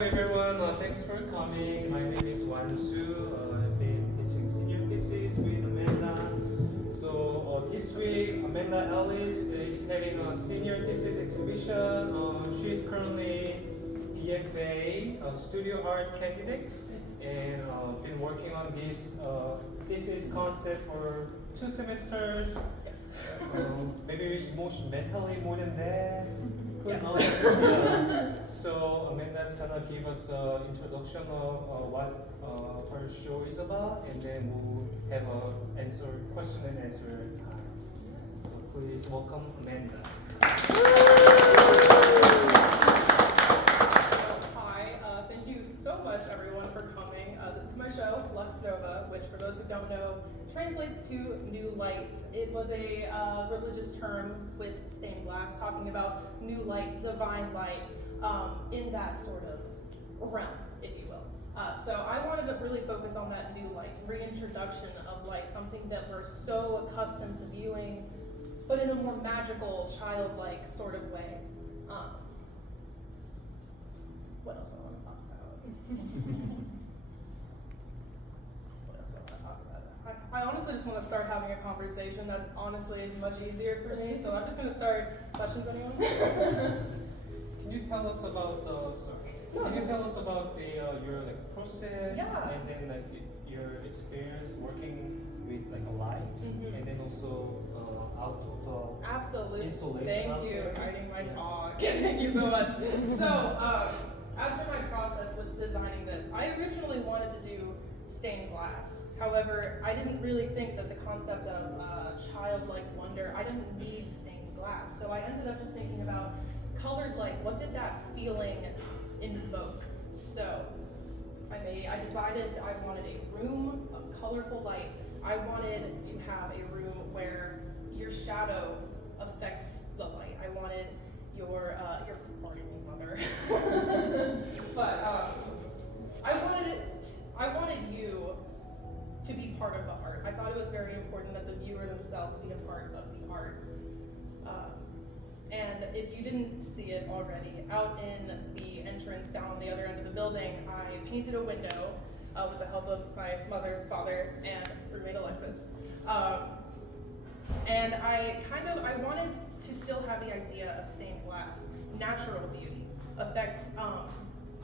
Hey everyone, thanks for coming. My name is Wansu. I've been teaching senior thesis with Amanda. So this week, Amanda Ellis is having a senior thesis exhibition. She's currently BFA, studio art candidate, and been working on this thesis concept for 2 semesters. Yes. Maybe mentally more than that. Yes. So Amanda's gonna give us an introduction of what her show is about, and then we'll have a question and answer time. So please welcome Amanda. Hi, thank you so much everyone for coming. This is my show, Lux Nova, which for those who don't know, translates to new light. It was a religious term with stained glass talking about new light, divine light, in that sort of realm, if you will. So I wanted to really focus on that new light, reintroduction of light, something that we're so accustomed to viewing, but in a more magical, childlike sort of way. What else do I want to talk about? I honestly just want to start having a conversation that honestly is much easier for me, so I'm just going to start. Questions, anyone? Can you tell us about your process, Yeah. and then your experience working with a light, Mhm. and then also out of the Absolutely. installation. Thank you for guiding my talk. Thank you so much. So, as for my process with designing this, I originally wanted to do stained glass. However, I didn't really think that the concept of childlike wonder, I didn't need stained glass. So I ended up just thinking about colored light. What did that feeling invoke? So I decided I wanted a room of colorful light. I wanted to have a room where your shadow affects the light. I wanted your pardon me, mother. But I wanted you to be part of the art. I thought it was very important that the viewer themselves be a part of the art. And if you didn't see it already, out in the entrance down the other end of the building, I painted a window with the help of my mother, father, and roommate Alexis. And I wanted to still have the idea of stained glass, natural beauty, affect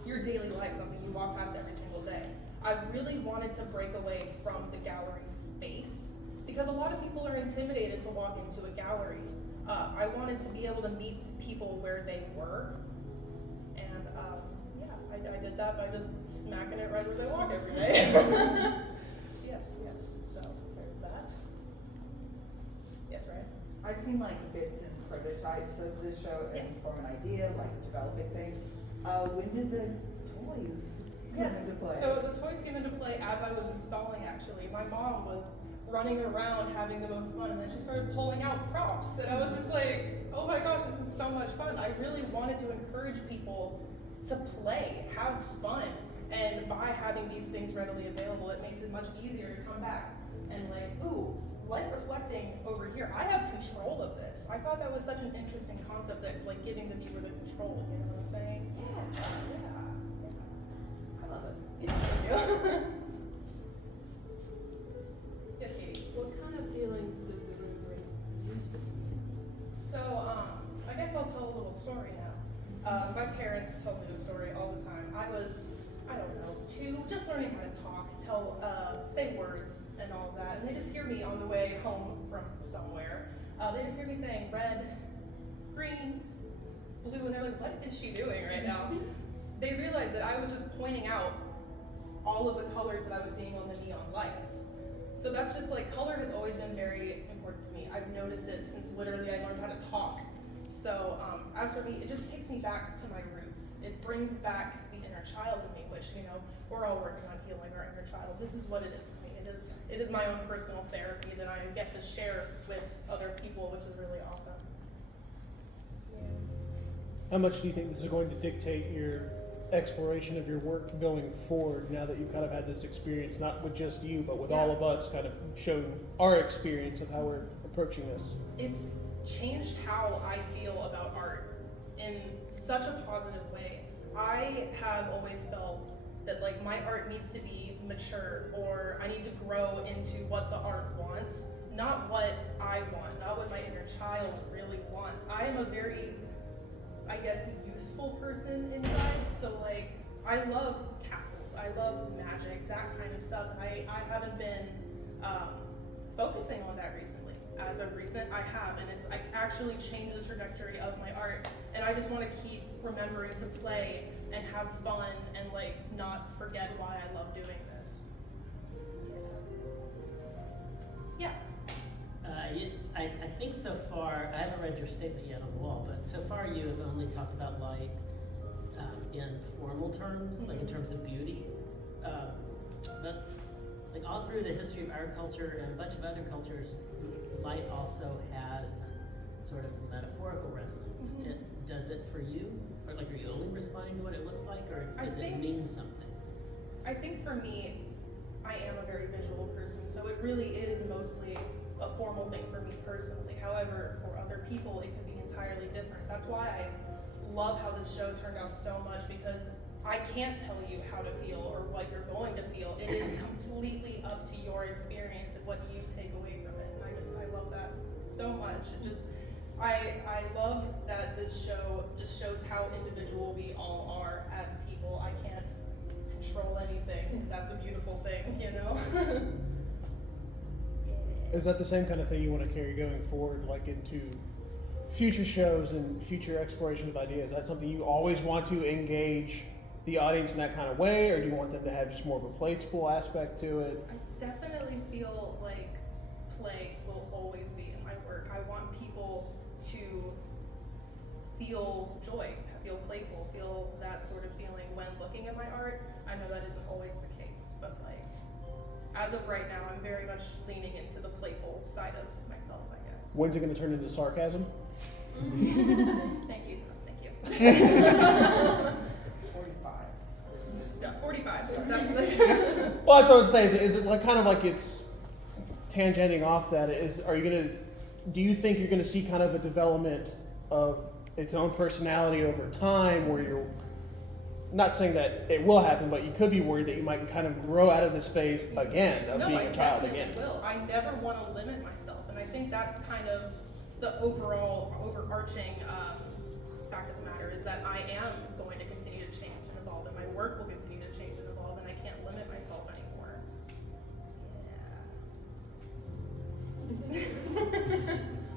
your daily life, something you walk past every single day. I really wanted to break away from the gallery space because a lot of people are intimidated to walk into a gallery. I wanted to be able to meet people where they were, and I did that by just smacking it right where they walk every day. Yes, so there's that. Yes, right? I've seen bits and prototypes of the show and Yes. from an idea, developing things. When did the toys come Yes, into play? so the toys came into play as I was installing, actually. My mom was running around having the most fun, and then she started pulling out props, and I was just like, oh my gosh, this is so much fun. I really wanted to encourage people to play, have fun, and by having these things readily available, it makes it much easier to come back and ooh, light reflecting over here. I have control of this. I thought that was such an interesting concept that giving the viewer the control, you know what I'm saying? Yeah. I love it. Thank you. Yes, Katie. What kind of feelings does the room bring you specifically? So, I guess I'll tell a little story now. My parents tell me this story all the time. I was, 2, just learning how to talk, say words and all of that. And they just hear me on the way home from somewhere. They just hear me saying red, green, blue, and they're like, what is she doing right now? They realized that I was just pointing out all of the colors that I was seeing on the neon lights. So that's just color has always been very important to me. I've noticed it since literally I learned how to talk. So as for me, it just takes me back to my roots. It brings back the inner child in me, which, we're all working on healing our inner child. This is what it is for me. It is my own personal therapy that I get to share with other people, which is really awesome. Yeah. How much do you think this is going to dictate your exploration of your work going forward now that you've kind of had this experience, not with just you, but with all of us kind of showing our experience of how we're approaching this? It's changed how I feel about art in such a positive way. I have always felt that like my art needs to be mature, or I need to grow into what the art wants, not what I want, not what my inner child really wants. I am a very, I guess, youthful person inside, so like I love castles, I love magic, that kind of stuff. I haven't been focusing on that recently. As of recent, I have, and it's actually changed the trajectory of my art. And I just want to keep remembering to play and have fun and like not forget why I love doing this. Yeah. I think so far, I haven't read your statement yet on the wall, but so far you have only talked about light in formal terms, like in terms of beauty. But like all through the history of our culture and a bunch of other cultures, light also has sort of metaphorical resonance. Does it for you? Or like, are you only responding to what it looks like, or does it mean something? I think for me, I am a very visual person, so it really is mostly a formal thing for me personally. However, for other people, it can be entirely different. That's why I love how this show turned out so much, because I can't tell you how to feel or what you're going to feel. It is completely up to your experience and what you take away from it. And I love that so much. It just, I love that this show just shows how individual we all are as people. I can't control anything. That's a beautiful thing, you know? Is that the same kind of thing you want to carry going forward, like into future shows and future exploration of ideas? Is that something you always want to engage the audience in that kind of way, or do you want them to have just more of a playful aspect to it? I definitely feel like play will always be in my work. I want people to feel joy, feel playful, feel that sort of feeling when looking at my art. I know that isn't always the case, but like, as of right now, I'm very much leaning into the playful side of myself, I guess. When's it going to turn into sarcasm? Thank you. 45. That's Well, that's what I would say. Is it like kind of like it's tangenting off that? Do you think you're gonna see kind of a development of its own personality over time, where you're not saying that it will happen, but you could be worried that you might kind of grow out of this phase again of being a child again? No, I definitely will. I never want to limit myself, and I think that's kind of the overarching fact of the matter is that I am going to continue to change and evolve, and my work will continue to change and evolve, and I can't limit myself anymore.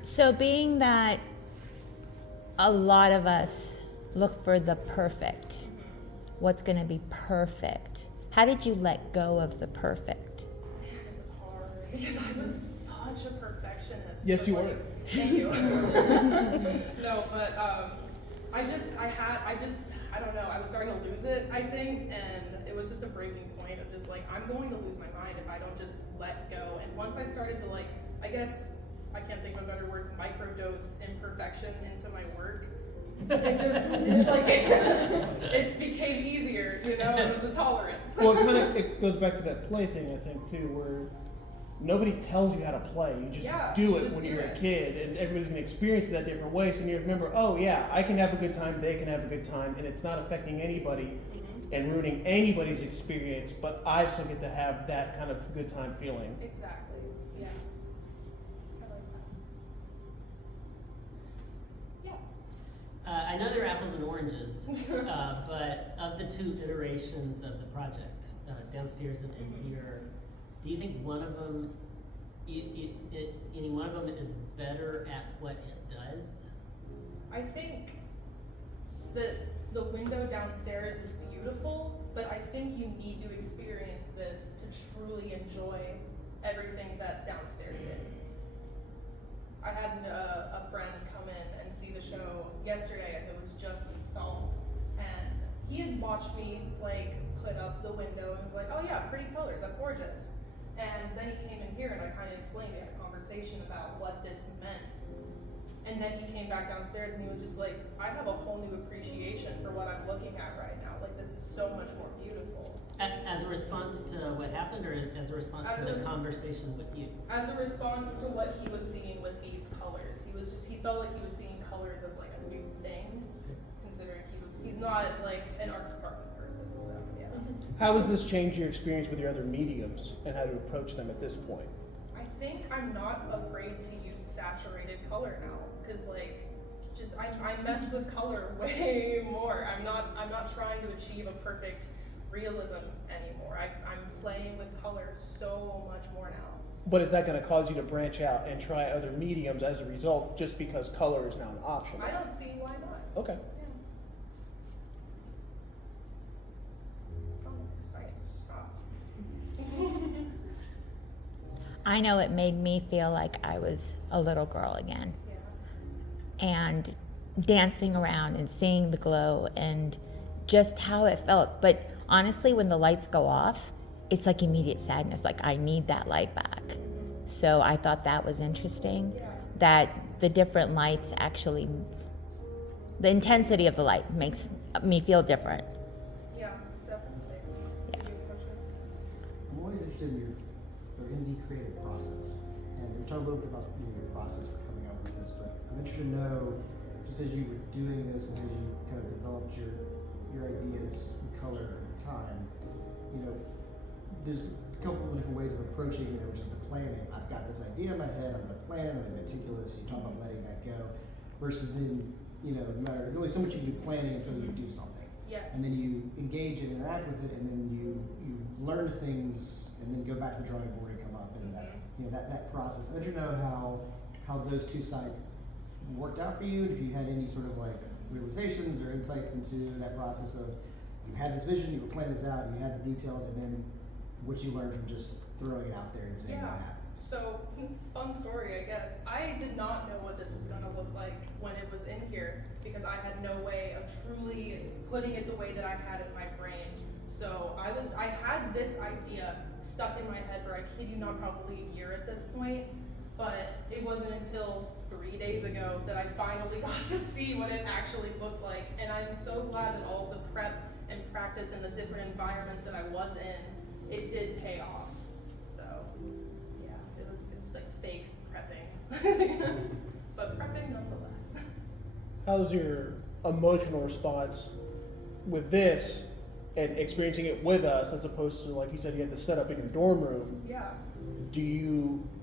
So being that a lot of us look for the perfect, what's going to be perfect, how did you let go of the perfect? Man, it was hard because I was such a perfectionist. Yes, you were. Thank you. No, but I don't know, I was starting to lose it, I think, and it was just a breaking point of just like, I'm going to lose my mind if I don't just let go. And once I started to like, I guess, I can't think of a better word, microdose imperfection into my work, it became easier, you know, it was a tolerance. Well, it goes back to that play thing, I think, too, where nobody tells you how to play. You just do it when you're a kid, and everybody's gonna experience it that different way. So you remember, oh yeah, I can have a good time, they can have a good time, and it's not affecting anybody and ruining anybody's experience, but I still get to have that kind of good time feeling. Exactly, yeah. I like that. Yeah. I know they're apples and oranges, but of the two iterations of the project, downstairs and in here, do you think one of them, any one of them is better at what it does? I think that the window downstairs is beautiful, but I think you need to experience this to truly enjoy everything that downstairs is. I had a friend come in and see the show yesterday as it was just installed, and he had watched me like put up the window and was like, oh yeah, pretty colors, that's gorgeous. And then he came in here and I kind of explained, we had a conversation about what this meant. And then he came back downstairs and he was just like, I have a whole new appreciation for what I'm looking at right now. Like, this is so much more beautiful. As a response to what happened, or as a response to the conversation with you? As a response to what he was seeing with these colors. He felt like he was seeing colors as like a new thing, considering he was he's not like an art department person, so yeah. How has this changed your experience with your other mediums and how to approach them at this point? I think I'm not afraid to use saturated color now, because like, just I mess with color way more. I'm not trying to achieve a perfect realism anymore. I'm playing with color so much more now. But is that going to cause you to branch out and try other mediums as a result, just because color is now an option? I don't see why not. Okay. Yeah. Oh, exciting stuff. I know it made me feel like I was a little girl again. Yeah. And dancing around and seeing the glow and just how it felt. But honestly, when the lights go off, it's like immediate sadness. Like, I need that light back. So I thought that was interesting, Yeah. that the different lights actually, the intensity of the light makes me feel different. Yeah, definitely. Yeah. I'm always interested in the creative process, and we talked a little bit about your process for coming up with this, but I'm interested to know, just as you were doing this and as you kind of developed your ideas with color at the time, there's a couple of different ways of approaching it, which is the planning. I've got this idea in my head, I'm going to plan it, I'm going to be meticulous. You talk about letting that go, versus then, no matter, there's only so much you can do planning until you do something. Yes. And then you engage and interact with it, and then you learn things, and then go back to the drawing board and come up, and that process. I don't know how those two sides worked out for you, and if you had any sort of like realizations or insights into that process of you had this vision, you were planning this out, you had the details, and then what you learned from just throwing it out there and seeing what Yeah. happens. So, fun story, I guess. I did not know what this was gonna look like when it was in here, because I had no way of truly putting it the way that I had in my brain. So I had this idea stuck in my head for, I kid you not, probably a year at this point, but it wasn't until 3 days ago that I finally got to see what it actually looked like. And I'm so glad that all the prep and practice and the different environments that I was in, it did pay off. So yeah, it's like fake prepping, but prepping nonetheless. How's your emotional response with this and experiencing it with us, as opposed to, like you said, you had to set up in your dorm room? Yeah.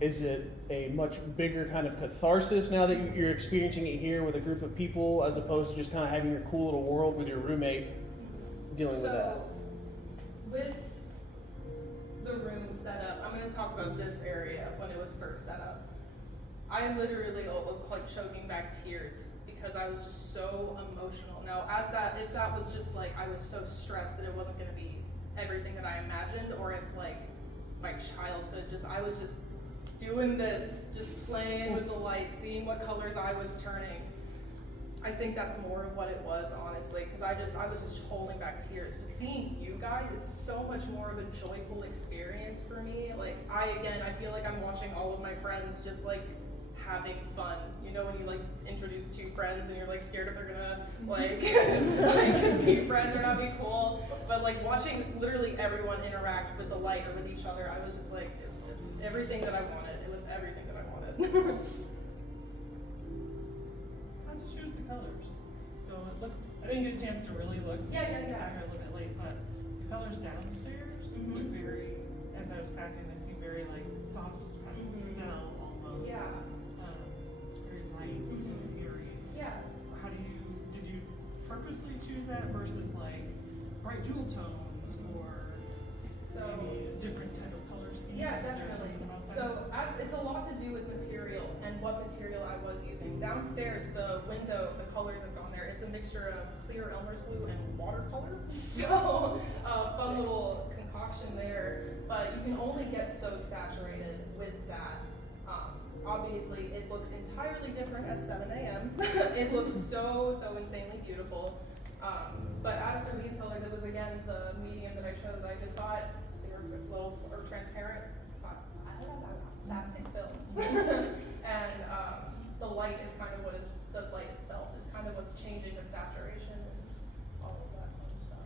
Is it a much bigger kind of catharsis now that you're experiencing it here with a group of people, as opposed to just kind of having your cool little world with your roommate dealing with that? With the room set up, I'm going to talk about this area when it was first set up. I literally was like choking back tears because I was just so emotional. Now, if that was just like I was so stressed that it wasn't going to be everything that I imagined, or if like my childhood, I was just doing this, just playing with the lights, seeing what colors I was turning. I think that's more of what it was, honestly, because I was just holding back tears. But seeing you guys, it's so much more of a joyful experience for me. Like, I feel like I'm watching all of my friends just like having fun. You know, when you like introduce two friends and you're like scared if they're gonna like like be friends or not be cool. But like watching literally everyone interact with the light or with each other, I was just like everything that I wanted. It was everything that I wanted. How'd you choose the colors? So it looked, I didn't get a chance to really look. Yeah. I got here a little bit late, but the colors downstairs look very, as I was passing, they seem very like soft pastel almost. Yeah. Very light and airy. Yeah. Did you purposely choose that versus like bright jewel tones or maybe a different type of color scheme? Yeah, Is there definitely. something about that? So it's a lot to do with material and what material I was using. Downstairs, the window, the colors that's on there, it's a mixture of clear Elmer's glue and watercolor. So fun little concoction there. But you can only get so saturated with that. Obviously, it looks entirely different at 7 a.m. It looks so insanely beautiful. But as for these colors, it was again the medium that I chose. I just thought they were little or transparent plastic films, and the light is kind of the light itself is kind of what's changing the saturation and all of that fun stuff.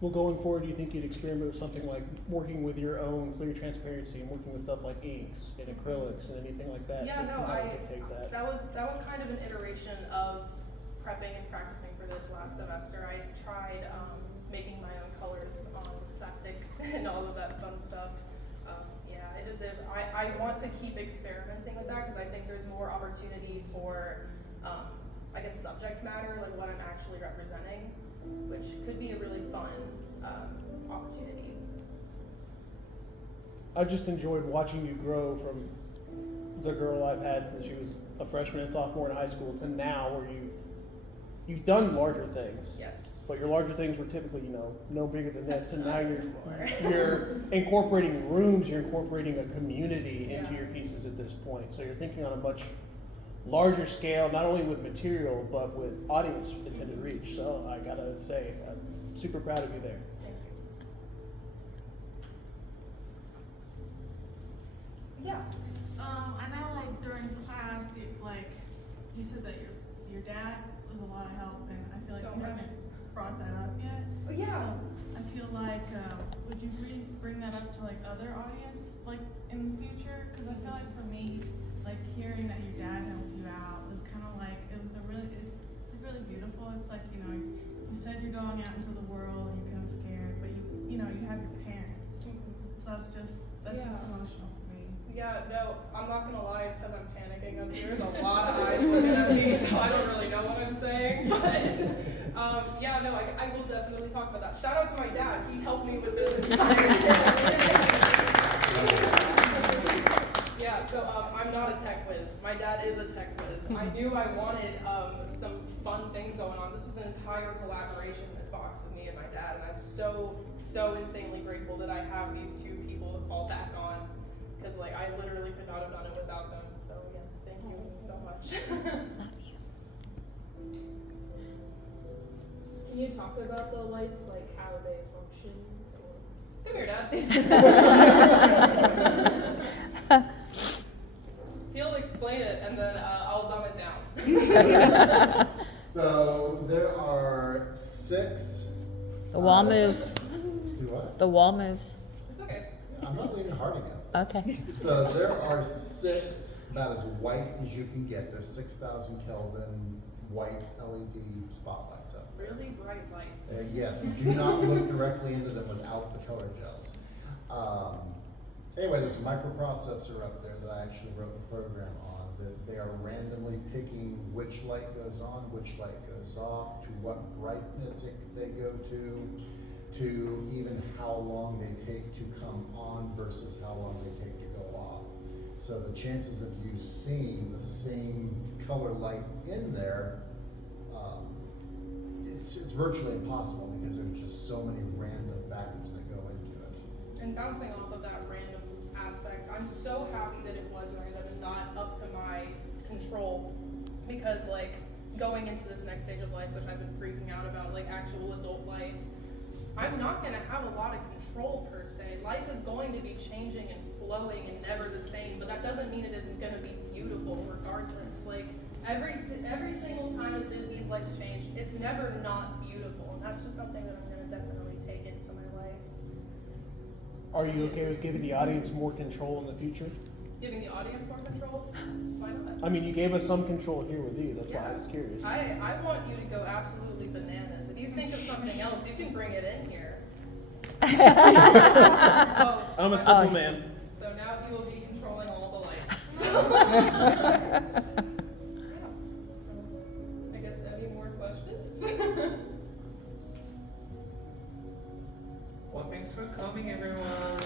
Well, going forward, do you think you'd experiment with something like working with your own clear transparency and working with stuff like inks and acrylics and anything like that? Yeah, to no, kind of dictate that? that was kind of an iteration of prepping and practicing for this last semester, I tried making my own colors on plastic and all of that fun stuff. I want to keep experimenting with that because I think there's more opportunity for, I guess, subject matter, like what I'm actually representing, which could be a really fun opportunity. I've just enjoyed watching you grow from the girl I've had since she was a freshman and sophomore in high school to now, where you've done larger things. Yes. But your larger things were typically, no bigger than this, and now More. you're incorporating rooms, you're incorporating a community into Yeah. your pieces at this point. So you're thinking on a much larger scale, not only with material but with audience intended reach. So I gotta say, I'm super proud of you there. Thank you. Yeah. I know, like, during class, you said that your dad was a lot of help, and I feel like So you much. haven't brought that up yet. Oh, yeah. So I feel like, would you bring that up to, like, other audience, like, in the future? Because I feel like for me, like, hearing that your dad helped you out was kind of like, it's really beautiful. It's like, you said you're going out into the world, you're kind of scared, but you have your parents. So that's just Yeah. emotional for me. Yeah, no, I'm not gonna lie, it's because I'm panicking up here. There's a lot of eyes looking at me, so I don't really know what I'm saying. But I will definitely talk about that. Shout out to my dad. He helped me with this entire Yeah, so I'm not a tech whiz. My dad is a tech whiz. I knew I wanted some fun things going on. This was an entire collaboration, this box, with me and my dad, and I'm so insanely grateful that I have these two people to fall back on. Because I literally could not have done it without them. So yeah, thank you so much. Love you. Can you talk about the lights, like how they function? Come here, Dad. He'll explain it, and then I'll dumb it down. So there are 6. The wall moves. Do what? The wall moves. It's okay. I'm not leaning hard against it. Okay. So there are 6 about as white as you can get. There's 6,000 Kelvin white LED spotlights up there. Really bright lights. Yes, do not look directly into them without the color gels. Anyway, there's a microprocessor up there that I actually wrote the program on, that they are randomly picking which light goes on, which light goes off, to what brightness they go to even how long they take to come on versus how long they take to go off. So the chances of you seeing the same color light in there, it's virtually impossible because there's just so many random factors that go into it. And bouncing off of that random aspect, I'm so happy that it was random and not up to my control. Because going into this next stage of life, which I've been freaking out about, actual adult life, I'm not going to have a lot of control per se. Life is going to be changing and flowing and never the same, but that doesn't mean it isn't going to be beautiful regardless. Every single time that these lights change, it's never not beautiful, and that's just something that I'm going to definitely take into my life. Are you okay with giving the audience more control in the future? Giving the audience more control? Why not? I mean, you gave us some control here with these, that's why I was curious. I want you to go absolutely bananas. If you think of something else, you can bring it in here. I'm a simple man. So now he will be controlling all the lights. I guess any more questions? Well, thanks for coming, everyone.